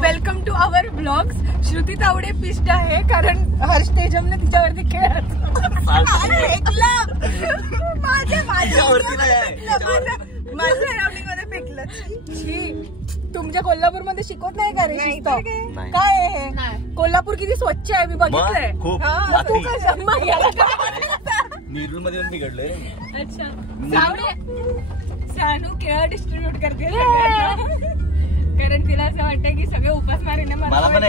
Welcome to our blogs. Shruti Tawde पिष्ट आहे कारण हर्ष तेजमने तिच्यावरती खेळत माझ्या सराउंडिंग मध्ये पिकलं. तुमच्या कोल्हापूर मध्ये शिकवत नाही का रे? काय आहे हे? कोल्हापूर किती स्वच्छ आहे मी बघितलंय. तू नीरूल मध्ये बिघडलंय. अच्छा सानू केळं डिस्ट्रीब्यूट करते कारण तिला असं वाटतं की सगळे उपासमारीने. मला पण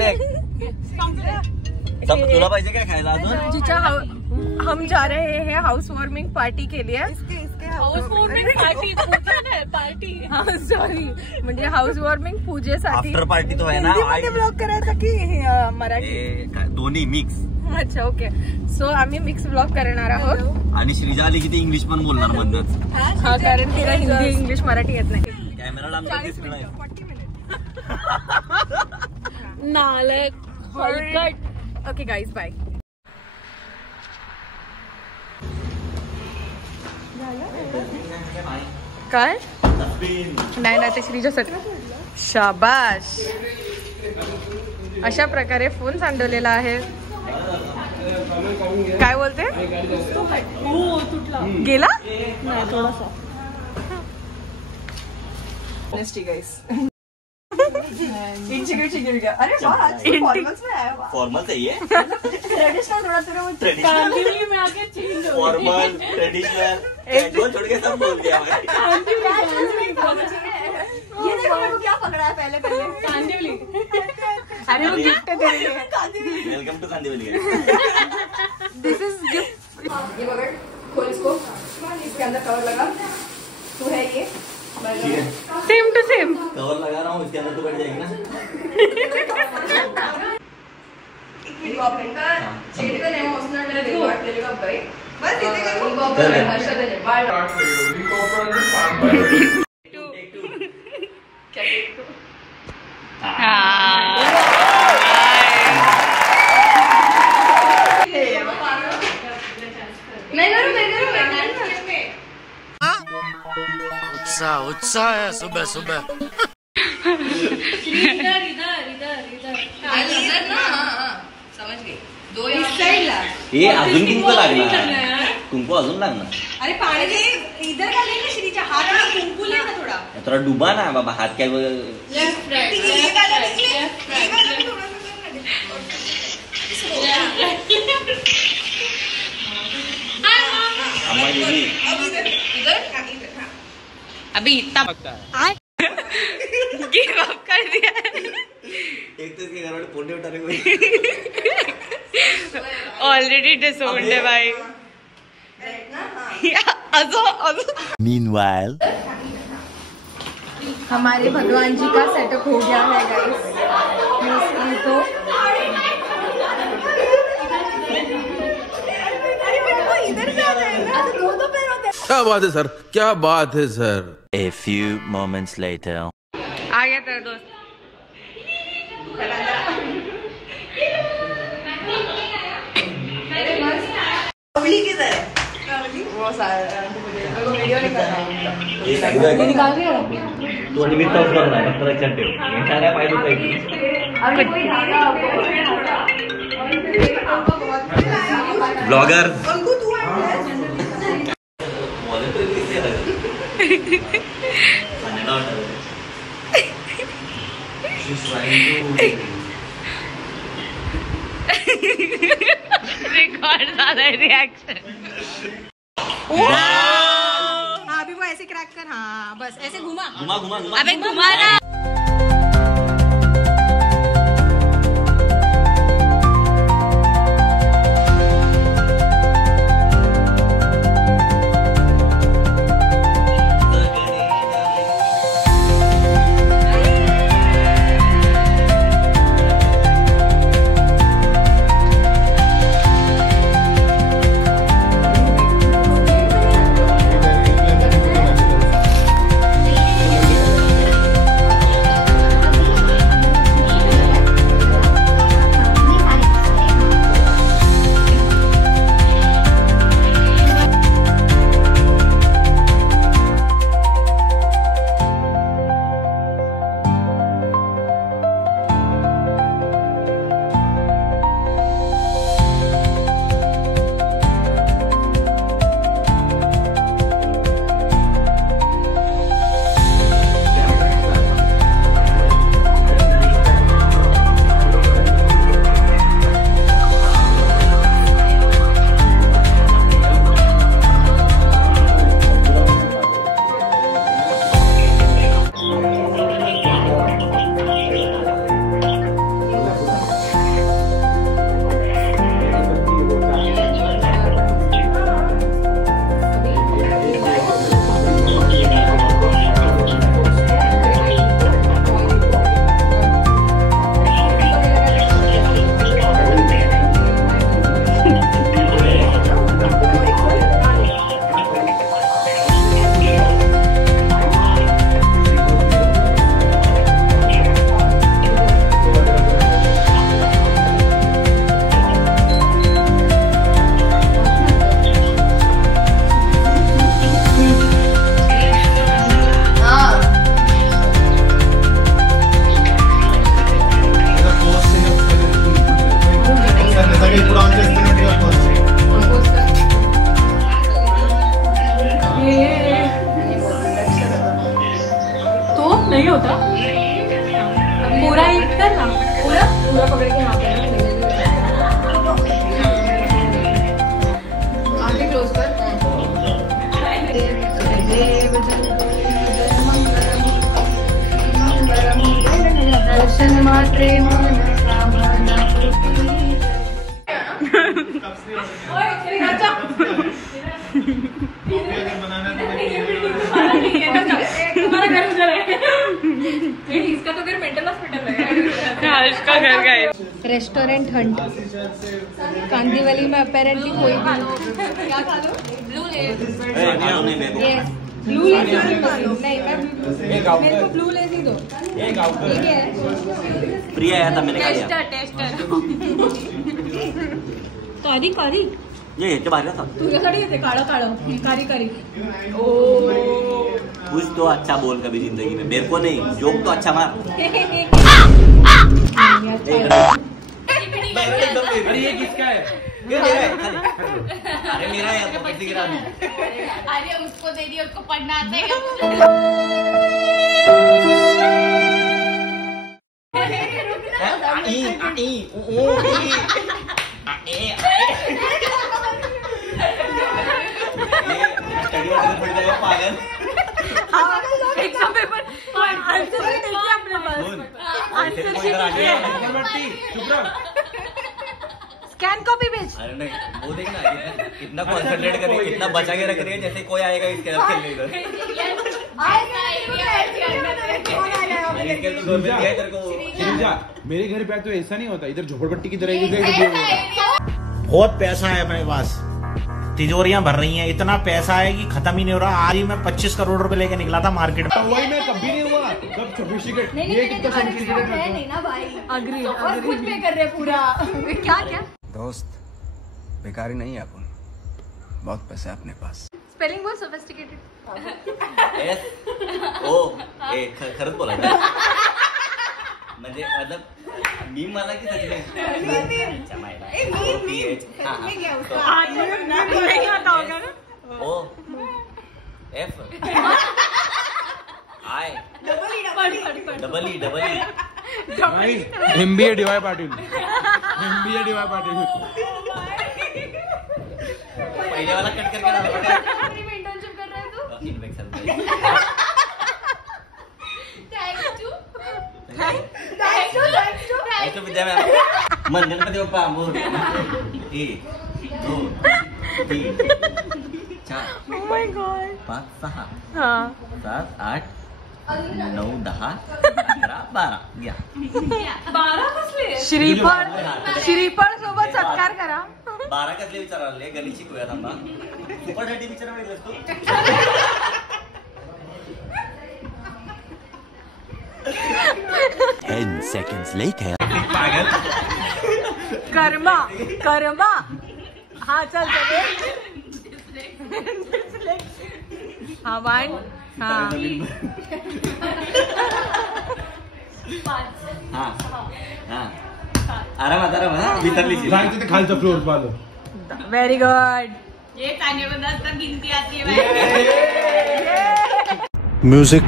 एक तुला पाहिजे काय खायला अजून? जिच्या हम जा रहे हैं हाउस वार्मिंग पार्टी केली आहे. हाऊस वॉर्मिंग पार्टी सॉरी म्हणजे हाऊस वॉर्मिंग पूजेसाठी. आफ्टर पार्टी तो आहे ना. ब्लॉग करायचा की मराठी दोन्ही मिक्स. अच्छा ओके. सो आम्ही मिक्स ब्लॉग करणार आहोत. आणि श्रीजा आली की ती इंग्लिश पण बोलणार म्हणूनच. हा कारण तिला हिंदी इंग्लिश मराठी येत नाही. कॅमेराला आमच्या दिसलं नाही. नालक. Okay guys bye. काय नाही ना ते श्रीजासाठी. शाबाश. अशा प्रकारे फोन सांडवलेला आहे. काय बोलते? गेला नाही थोडासा. अरे फॉर्मल चाहिए. कांदिवली में आके चेंज हो. फॉर्मल ट्रेडिशनल कैजुअल छोड़ के सब बोल दिया भाई. ये देखो मेरे को क्या पकड़ा है पहले कांदिवली. अरे वो गिफ्ट दे रही है. Welcome to Kandivali. This is gift. ये पकड़ खोल इसको. इसके अंदर कवर लगा. तू है ये सेम टू सेम कवर लगा रहा हूँ. इसके अंदर तो बैठ जाएगी ना. उत्साह है सुबह सुबह. इधर ना. समझ गई. दो ये अजून कुंकू लागणार. कुंकू अजून लागणार. अरे पानी दे. इधर का लेना श्रीजा. हाथ में कुंकू लेना थोड़ा. थोड़ा डुबा ना बाबा. हाथ क्या लेफ्ट राइट. अभी इतना गिव अप कर दिया. एक तो इसके घर वाले फोन नहीं उठा रहे कोई. ऑलरेडी डिसोन्ड है भाई. Meanwhile, हमारे भगवान जी का सेटअप हो गया है गाइस. तो क्या बात है सर, क्या बात है sir. a few moments later. आ गया तेरा दोस्त. किधर है? वो वीडियो निकाल रही है. तू आणि मी टॉप करणार आहे. फक्त लक्षात ठेव. हे काय पाहिजे पाहिजे. ब्लॉगर. रिकॉर्ड ज्यादा रिएक्शन. हाँ अभी वो ऐसे क्रैक कर. हाँ बस ऐसे घुमा. अबे घुमा ना. नहीं होता पूरा ईट कर ना, पूरा पूरा पकड़ के यहाँ पे आगे क्लोज कर। दर्शन मात्रे इसका तो घर मेंटल हॉस्पिटल है। इसका घर का है। रेस्टोरेंट हंट कांदीवली में अपेरेंटली कोई भी क्या खा लो? ब्लू लेज। ब्लू लेज नहीं, मैं मेरे को ब्लू लेज ही दो। ठीक है प्रिया आया था, मैंने कहा टेस्टर कारी कारी ये ह्याच्या बाहेर था तुझ्यासाठी येते काळं काळं कारी कारी। ओ कुछ तो अच्छा बोल कभी जिंदगी में, मेरे को नहीं, जोक तो अच्छा मार। अरे ये किसका है? अरे मेरा है, तो कैसे गिरा दी? अरे उसको दे दिया, उसको पढ़ना आता है। पागल एग्जाम पेपर आंसर शीट है अपने पास, आंसर शीट स्कैन कॉपी भेज। अरे नहीं, वो देखना कितना कॉन्सेंट्रेट करेंगे, कितना बचा के रख रही है, जैसे कोई आएगा इसके खेलने इधर। मेरे घर पे तो ऐसा नहीं होता, इधर झोपड़पट्टी की तरह। बहुत पैसा है मेरे पास, तिजोरियां भर रही हैं, इतना पैसा है कि खत्म ही नहीं हो रहा। आज ही मैं 25 करोड़ रुपए लेके निकला था मार्केट में। वही मैं कभी नहीं हुआ, कब सर्टिफिकेट ये कितना सर्टिफिकेट है नहीं ना भाई, अग्री और खुद पे कर रहे पूरा। क्या क्या दोस्त बेकारी नहीं है अपन, बहुत पैसा है अपने पास। स्पेलिंग बहुत सोफिस्टिकेटेड। खरंच बोला म्हणजे मतलब मी मला की O F I double E MBA DY Patil, MBA DY Patil. पहले वाला कट करके डाल बेटा। इंटर्नशिप कर रहे हैं तू? Infection thanks to Vidya ma'am मन गणपती बाप्पा मोर 1 2 3 4 Oh my God 5 6 हाँ 7 8 9 10 11 12 घ्या 12 कसले? श्रीफळ सोबत सत्कार करा। 12 कसले विचाराले गणित शिकूया थांबा। सुपरसाठी विचार वेगळं असतो। 10 seconds later. पागल कर्मा हाँ चल हाँ 1 हाँ हाँ आरामात वितरली जायचं ते खालचं फ्लोर पाहिलं। Very good. ये ताने बंदा तक गिनती आती है भाई। म्यूजिक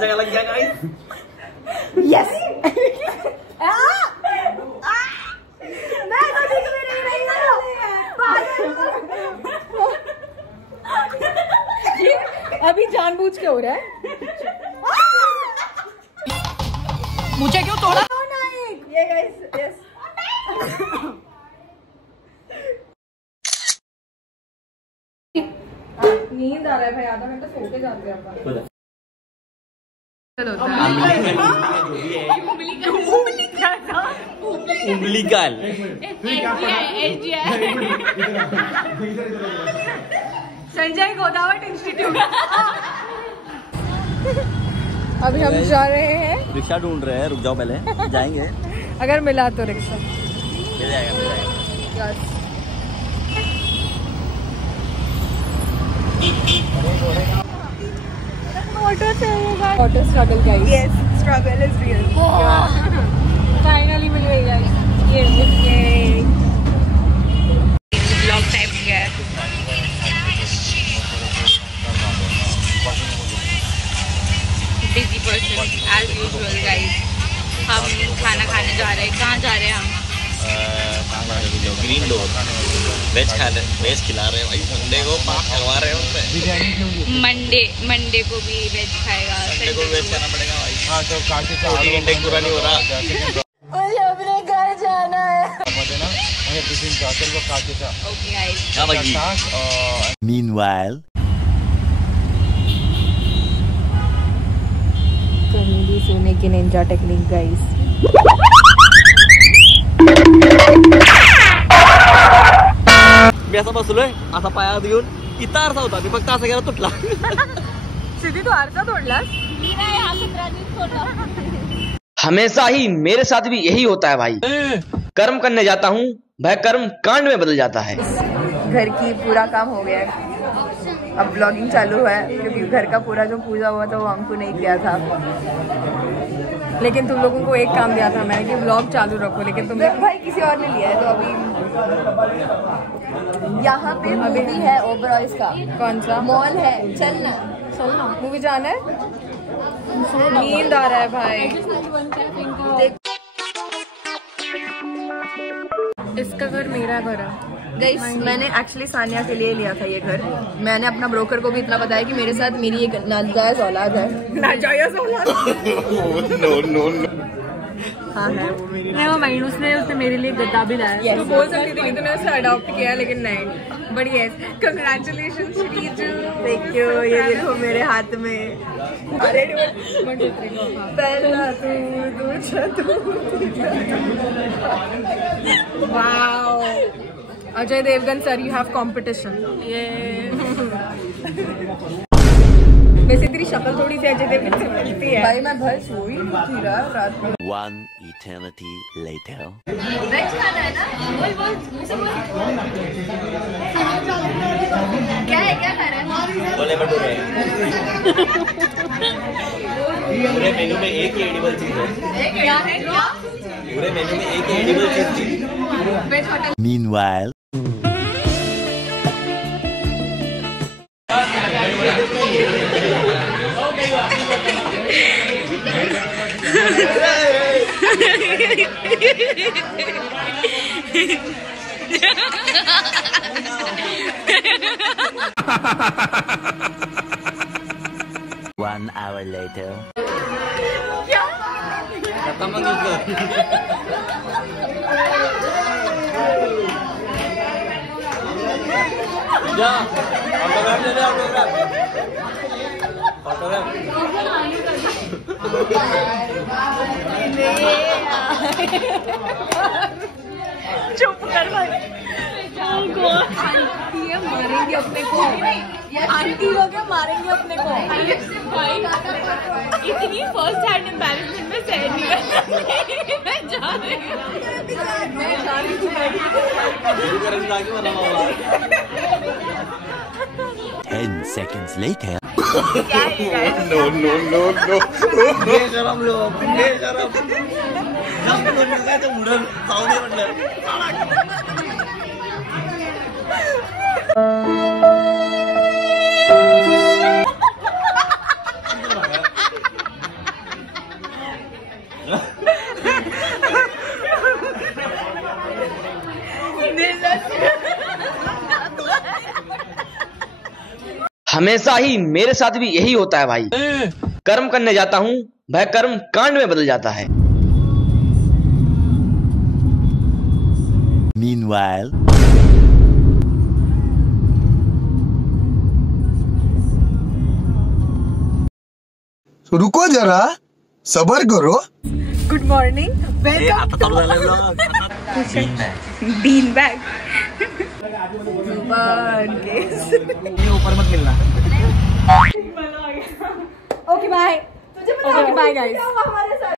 जगाला घ्या काय यस अभी जानबूझ के हो रहा है। मुझे क्यों तोड़ा? ये गाइस यस नींद आ रहा है भाई, आधा घंटा सो के जाते हैं अपन। उंगलीकाल संजय गोदावट इंस्टीट्यूट। अभी हम जा रहे हैं, रिक्शा ढूंढ रहे हैं, रुक जाओ पहले जाएंगे। अगर मिला तो रिक्शा मिल जाएगा। यस फोटो चाहिए। Photo struggle guys. Yes, struggle is real. Finally मिल गई गाइस। ये ब्लॉग टाइप गया है। Busy person as usual guys. हम खाना खाने जा रहे हैं। कहाँ जा रहे हैं हम? ग्रीन डोर वेज खिला रहे हैं भाई। संडे को पाप करवा रहे हैं उनसे। मंडे को भी वेज खाएगा। संडे को वेज खाना पड़ेगा भाई। हाँ तो काफी इंटेक पूरा नहीं हो रहा। मुझे अपने घर जाना है। Okay guys. Meanwhile, कहीं भी सोने की निंजा टेक्निक गाइस। मी असा बसलोय, असा पाया देऊन इथं आरसा होता, मी फक्त असा गेला तुटला. सिद्धी तू आरसा तोडलास? हमेशा ही मेरे साथ भी यही होता है भाई। कर्म करने जाता हूँ, वह कर्म कांड में बदल जाता है। घर की पूरा काम हो गया है, अब ब्लॉगिंग चालू है क्योंकि घर का पूरा जो पूजा हुआ था वो हमको नहीं किया था। लेकिन तुम लोगों को एक काम दिया था मैं कि ब्लॉग चालू रखो, लेकिन तुम भाई किसी और ने लिया है। तो अभी यहाँ पे मूवी है ओबरॉयज का। कौन सा मॉल है? चलना मूवी जाना है। नींद आ रहा है भाई। इसका घर मेरा घर है गाइस। मैंने एक्चुअली सानिया के लिए लिया था ये घर। मैंने अपना ब्रोकर को भी इतना बताया कि मेरे साथ मेरी एक नाजायज औलाद है। नाजायज औलाद? नो हाँ है वो मेरी। नहीं, वो माइंड उसने मेरे लिए गद्दा भी लाया। तो बोल सकती थी कि तूने उसे अडॉप्ट किया, लेकिन नहीं। But yes, congratulations Shriju. Thank you. ये देखो मेरे हाथ में। पहला तू, दूसरा तू। Wow, Ajay Devgan sir, you have competition. वैसे तेरी शक्ल थोड़ी सी अजय देवगन से मिलती है। भाई मैं भर सोई थी रात में। One eternity later. वेज खाना है ना? क्या है, क्या खा रहा है? बोले भटूरे। पूरे मेनू में एक ही एडिबल चीज है। क्या है? क्या? पूरे मेनू में एक ही एडिबल चीज थी। Meanwhile. One hour later. चुप कर भाई। मारेंगे अपने को। आंटी लोग मारेंगे अपने को। इतनी फर्स्ट हैंड एम्बैरेसमेंट में सह नहीं है। मैं जा रही हूँ। 10 seconds later. No. बेशरम लोग, बेशरम. जब भी लोग काय तो मुडन सावली म्हटलं. हमेशा ही मेरे साथ भी यही होता है भाई। कर्म करने जाता हूँ, वह कर्म कांड में बदल जाता है। Meanwhile. रुको जरा, सबर करो। Good morning, welcome to bean bag. ऊपर मत मिलना। Okay bye. Okay bye guys.